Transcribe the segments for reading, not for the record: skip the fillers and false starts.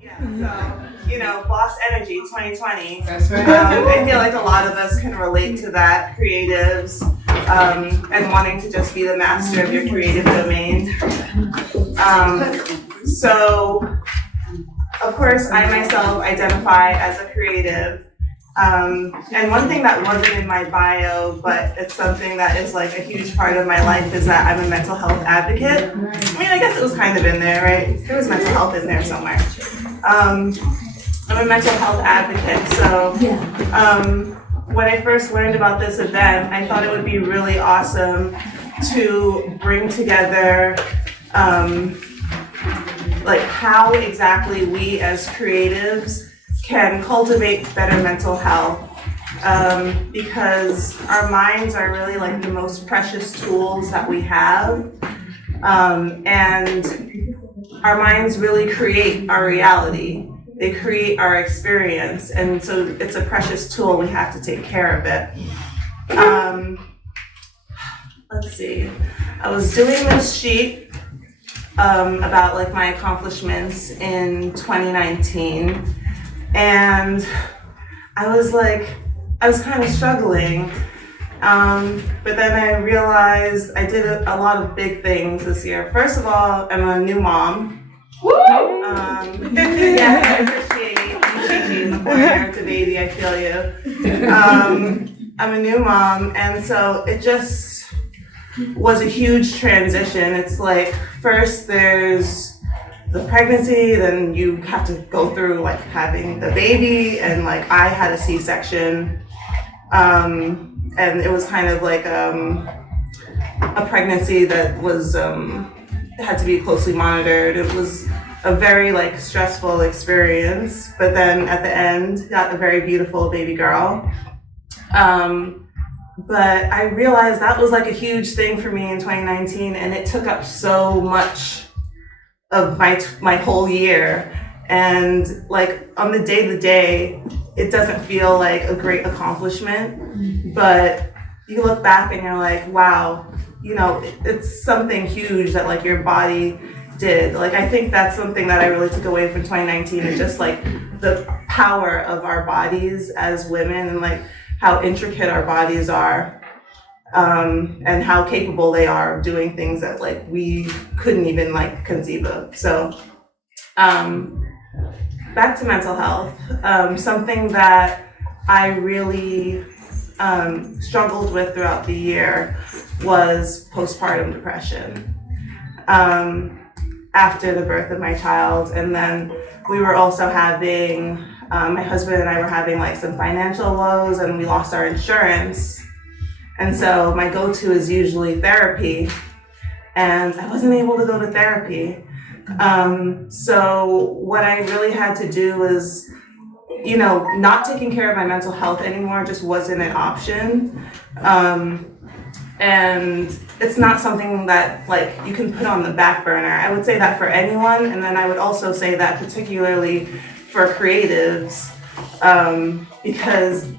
Yeah, so, boss energy 2020. That's right. I feel like a lot of us can relate to that, creatives, and wanting to just be the master of your creative domain. So, of course, I myself identify as a creative. And one thing that wasn't in my bio, but it's something that is like a huge part of my life, is that I'm a mental health advocate. I mean, I guess it was kind of in there, right? There was mental health in there somewhere. I'm a mental health advocate, so when I first learned about this event, I thought it would be really awesome to bring together like how exactly we as creatives can cultivate better mental health, because our minds are really like the most precious tools that we have, and our minds really create our reality. They create our experience, and so it's a precious tool. We have to take care of it. Let's see. I was doing this sheet about like my accomplishments in 2019, and I was kind of struggling, but then I realized I did a lot of big things this year. First of all, I'm a new mom. Woo! Yeah, I appreciate you, Gigi, the parent baby. I feel you. I'm a new mom, and so it just was a huge transition. It's like first there's the pregnancy, then you have to go through like having the baby, and like I had a C-section, and it was kind of like a pregnancy that was had to be closely monitored. It was a very like stressful experience, but then at the end got a very beautiful baby girl. But I realized that was like a huge thing for me in 2019, and it took up so much of my whole year. And like on the day to day, it doesn't feel like a great accomplishment, but you look back and you're like, wow, it's something huge that like your body did. Like I think that's something that I really took away from 2019, is just like the power of our bodies as women, and like how intricate our bodies are, and how capable they are of doing things that like we couldn't even like conceive of. So back to mental health, something that I really struggled with throughout the year was postpartum depression. After the birth of my child, and then we were also having my husband and I were having like some financial woes, and we lost our insurance. And so my go-to is usually therapy, and I wasn't able to go to therapy. So what I really had to do was, not taking care of my mental health anymore just wasn't an option. And it's not something that like you can put on the back burner. I would say that for anyone, and then I would also say that particularly for creatives, because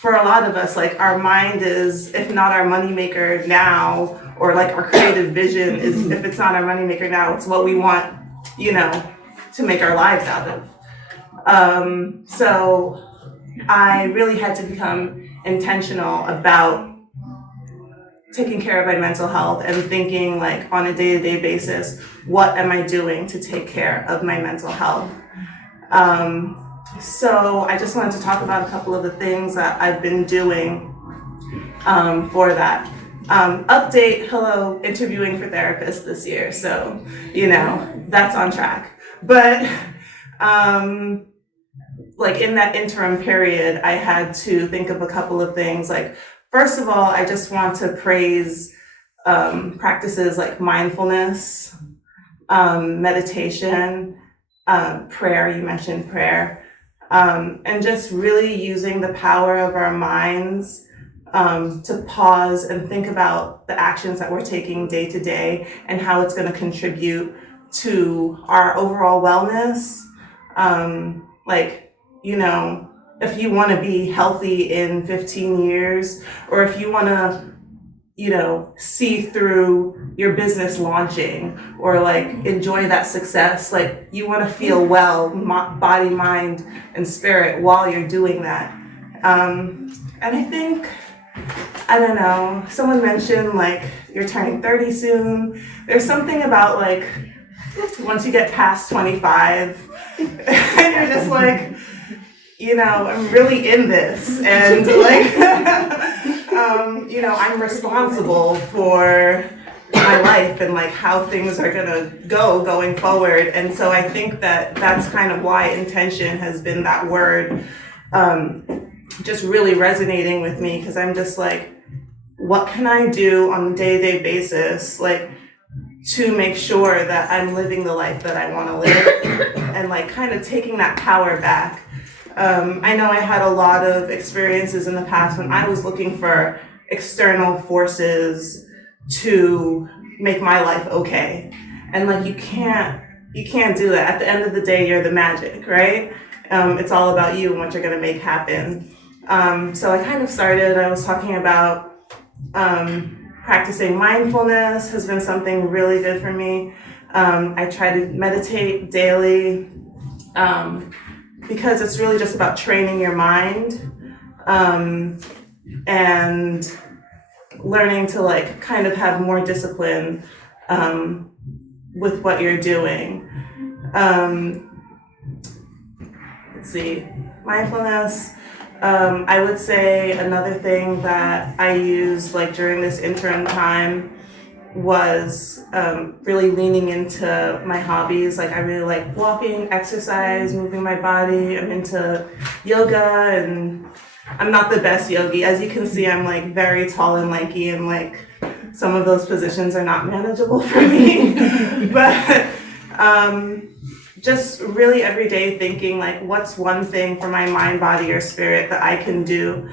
for a lot of us, like our mind is, if not our moneymaker now, or like our creative vision is, if it's not our moneymaker now, it's what we want, to make our lives out of. So I really had to become intentional about taking care of my mental health and thinking like on a day-to-day basis, what am I doing to take care of my mental health? So I just wanted to talk about a couple of the things that I've been doing for that. Update, hello, interviewing for therapists this year. So, that's on track. But like in that interim period, I had to think of a couple of things. Like, first of all, I just want to praise practices like mindfulness, meditation, prayer, you mentioned prayer, and just really using the power of our minds to pause and think about the actions that we're taking day to day and how it's going to contribute to our overall wellness. If you want to be healthy in 15 years, or if you want to, see through your business launching or like enjoy that success. Like you want to feel well, body, mind, and spirit while you're doing that. And I think, I don't know, someone mentioned like you're turning 30 soon. There's something about like once you get past 25 and you're just like, I'm really in this, and like, I'm responsible for my life and like how things are gonna go going forward. And so I think that that's kind of why intention has been that word, just really resonating with me, because I'm just like, what can I do on a day-to-day basis, like, to make sure that I'm living the life that I want to live, and like kind of taking that power back. I know I had a lot of experiences in the past when I was looking for external forces to make my life okay. And like you can't do that. At the end of the day, you're the magic, right? It's all about you and what you're gonna make happen. So I was talking about practicing mindfulness has been something really good for me. I try to meditate daily, because it's really just about training your mind, and learning to like kind of have more discipline with what you're doing. Let's see, mindfulness. I would say another thing that I used like during this interim time was really leaning into my hobbies. Like I really like walking, exercise, moving my body. I'm into yoga, and I'm not the best yogi. As you can see, I'm like very tall and lanky, and like some of those positions are not manageable for me. But just really every day thinking like, what's one thing for my mind, body, or spirit that I can do?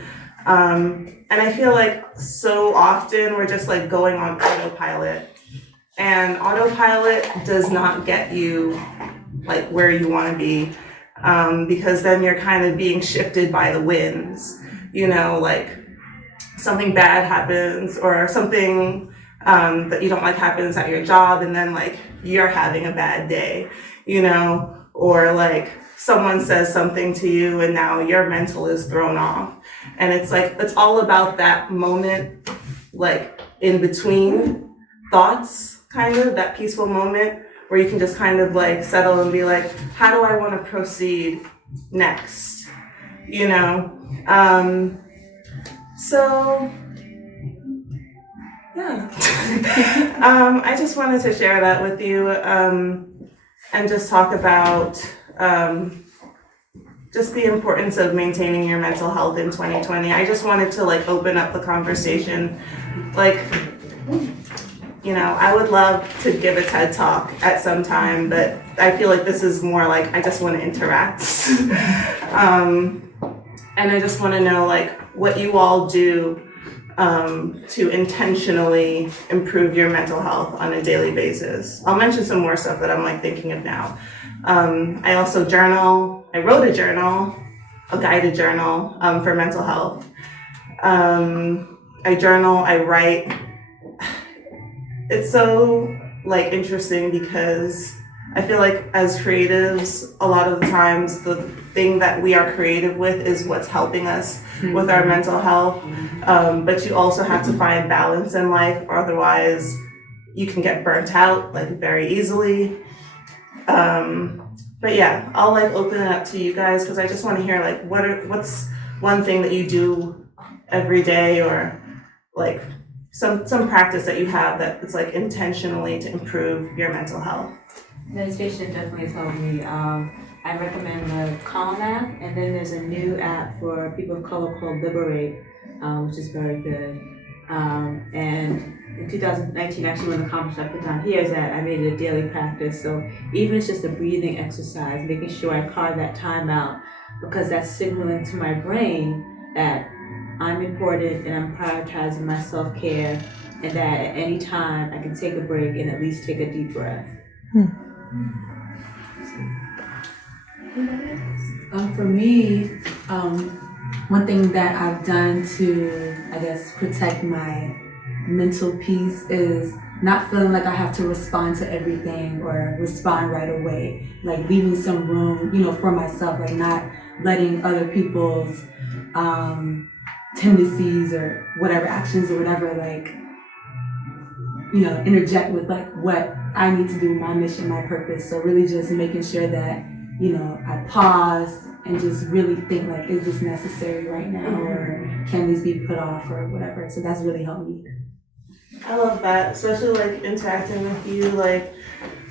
And I feel like so often we're just like going on autopilot, and autopilot does not get you like where you want to be, because then you're kind of being shifted by the winds, like something bad happens or something that you don't like happens at your job, and then like you're having a bad day, or like someone says something to you and now your mental is thrown off. And it's like, it's all about that moment, like in between thoughts, kind of that peaceful moment where you can just kind of like settle and be like, how do I want to proceed next? So yeah. I just wanted to share that with you, and just talk about just the importance of maintaining your mental health in 2020. I just wanted to like open up the conversation. Like, I would love to give a TED Talk at some time, but I feel like this is more like I just want to interact. And I just want to know like what you all do to intentionally improve your mental health on a daily basis. I'll mention some more stuff that I'm like thinking of now. I also journal. I wrote a journal, a guided journal for mental health. I journal, I write. It's so like interesting because I feel like as creatives, a lot of the times the thing that we are creative with is what's helping us with our mental health. But you also have to find balance in life, or otherwise you can get burnt out like very easily. But yeah, I'll like open it up to you guys because I just want to hear like what's one thing that you do every day, or like some practice that you have that it's like intentionally to improve your mental health. Meditation definitely has helped me. I recommend the Calm app, and then there's a new app for people of color called Liberate, which is very good. And in 2019, actually one of the accomplishments I put down here is that I made it a daily practice. So even it's just a breathing exercise, making sure I carve that time out, because that's signaling to my brain that I'm important and I'm prioritizing my self-care, and that at any time I can take a break and at least take a deep breath. For me, one thing that I've done to, I guess, protect my mental peace is not feeling like I have to respond to everything or respond right away. Like leaving some room, for myself, like not letting other people's tendencies or whatever actions or whatever, like, interject with like what I need to do, my mission, my purpose. So really just making sure that, I pause and just really think like, is this necessary right now, or can these be put off or whatever. So that's really helped me. I love that, especially like interacting with you. Like,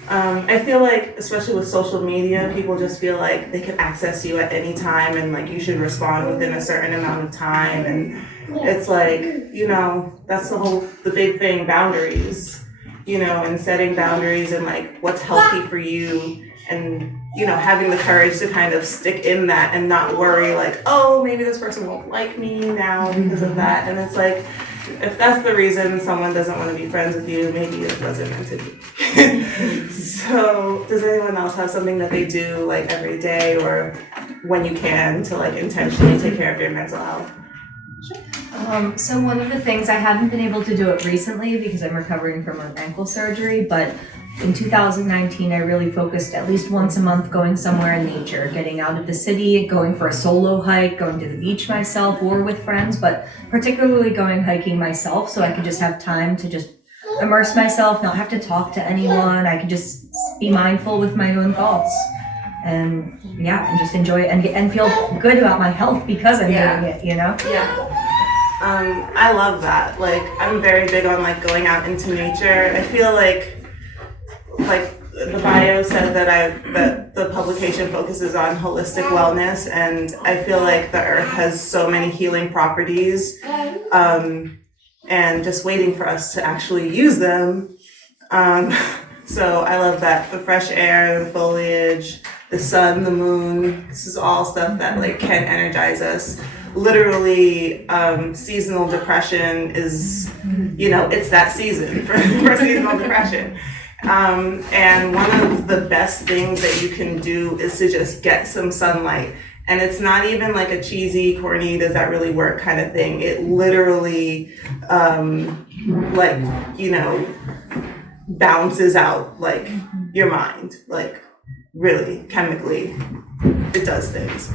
I feel like, especially with social media, people just feel like they can access you at any time and like you should respond within a certain amount of time. And it's like, that's the big thing, boundaries, and setting boundaries and like what's healthy for you, and, having the courage to kind of stick in that and not worry like, oh, maybe this person won't like me now because of that. And it's like, if that's the reason someone doesn't want to be friends with you, maybe it wasn't meant to be. So does anyone else have something that they do like every day or when you can to like intentionally take care of your mental health? So one of the things, I haven't been able to do it recently because I'm recovering from an ankle surgery, but in 2019, I really focused at least once a month going somewhere in nature, getting out of the city, going for a solo hike, going to the beach myself or with friends, but particularly going hiking myself so I could just have time to just immerse myself, not have to talk to anyone. I could just be mindful with my own thoughts and just enjoy it and feel good about my health because I'm doing it, Yeah. I love that. Like, I'm very big on like going out into nature. I feel like the bio said that the publication focuses on holistic wellness, and I feel like the earth has so many healing properties, and just waiting for us to actually use them. So I love that. The fresh air, the foliage, the sun, the moon, this is all stuff that like can energize us. Literally, seasonal depression is, it's that season for seasonal depression. And one of the best things that you can do is to just get some sunlight. And it's not even like a cheesy, corny, does that really work kind of thing. It literally, bounces out like your mind, like really chemically, it does things.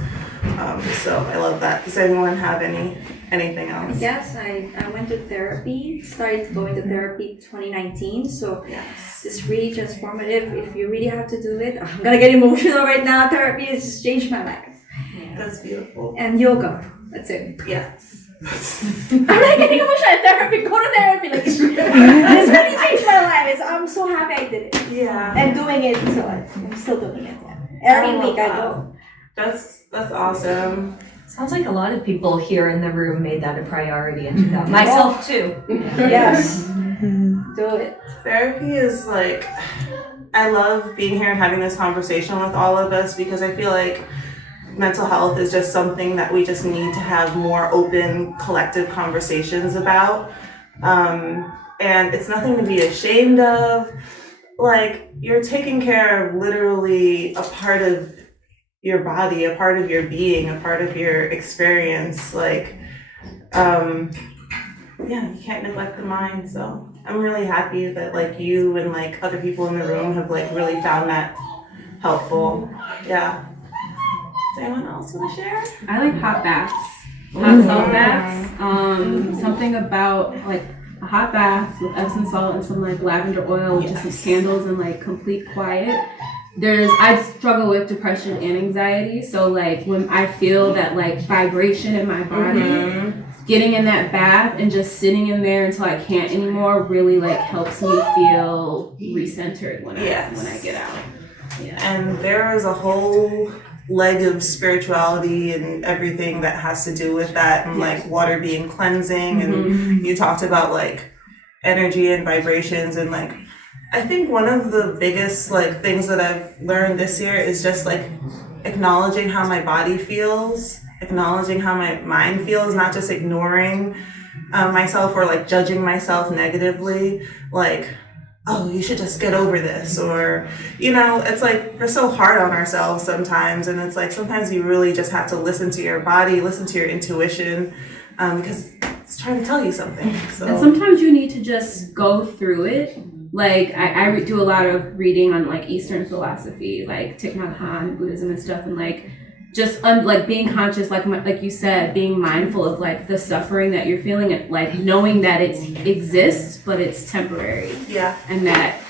So I love that. Does anyone have anything else? Yes, I went to therapy, started going to therapy 2019, so it's really transformative. If you really have to do it, I'm gonna get emotional right now. Therapy has just changed my life. That's beautiful. And yoga, that's it. Yes. I'm not getting emotional at therapy, go to therapy. Like, it's really changed my life. I'm so happy I did it. Yeah. And doing it, so I'm still doing it. Every week I go. That's awesome. Sounds like a lot of people here in the room made that a priority in 2000. Myself too. Yes. Do it. Therapy is like, I love being here and having this conversation with all of us because I feel like mental health is just something that we just need to have more open, collective conversations about. And it's nothing to be ashamed of. Like, you're taking care of literally a part of your body, a part of your being, a part of your experience. Like, you can't neglect the mind. So I'm really happy that like you and like other people in the room have like really found that helpful. Yeah. Does anyone else want to share? I like hot baths, hot salt baths. Something about like a hot bath with Epsom salt and some like lavender oil, just some candles and like complete quiet. I struggle with depression and anxiety, so like when I feel that like vibration in my body, getting in that bath and just sitting in there until I can't anymore really like helps me feel recentered when I get out. Yeah. And there is a whole leg of spirituality and everything that has to do with that, and like water being cleansing, and you talked about like energy and vibrations, and like I think one of the biggest like things that I've learned this year is just like acknowledging how my body feels, acknowledging how my mind feels, not just ignoring myself or like judging myself negatively, like, oh, you should just get over this, or, it's like we're so hard on ourselves sometimes, and it's like sometimes you really just have to listen to your body, listen to your intuition, because it's trying to tell you something. So And sometimes you need to just go through it. Like I do a lot of reading on like Eastern philosophy, like Thich Nhat Hanh, Buddhism and stuff, and like just like being conscious, like you said, being mindful of like the suffering that you're feeling, and like knowing that it exists, but it's temporary, and that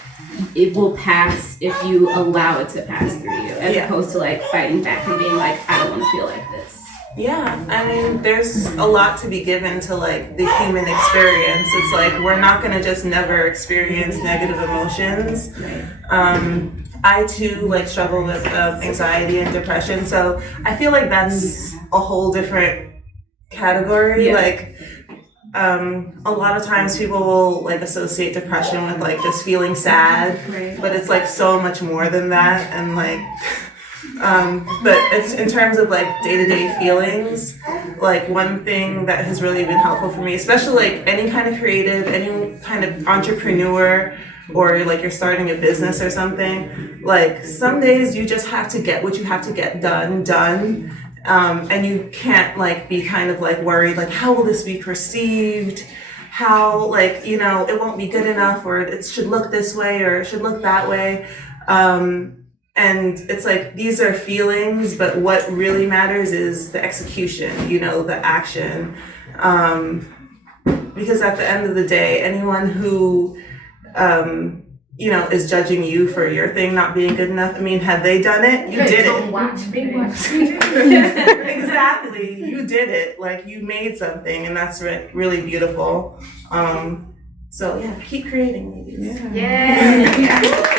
it will pass if you allow it to pass through you, as opposed to like fighting back and being like, I don't want to feel like this. Yeah, I mean, there's a lot to be given to like the human experience. It's like we're not gonna just never experience negative emotions. I too like struggle with anxiety and depression, so I feel like that's a whole different category. Like a lot of times people will like associate depression with like just feeling sad, but it's like so much more than that. And like but it's in terms of like day-to-day feelings, like one thing that has really been helpful for me, especially like any kind of creative, any kind of entrepreneur, or like you're starting a business or something, like some days you just have to get what you have to get done. And you can't like be kind of like worried, like how will this be perceived? How like, you know, it won't be good enough, or it should look this way or it should look that way. And it's like, these are feelings, but what really matters is the execution, you know, the action. Because at the end of the day, anyone who, you know, is judging you for your thing not being good enough, I mean, had they done it, you did it. Exactly, you did it. Like, you made something, and that's really beautiful. So yeah, keep creating, ladies. Yeah.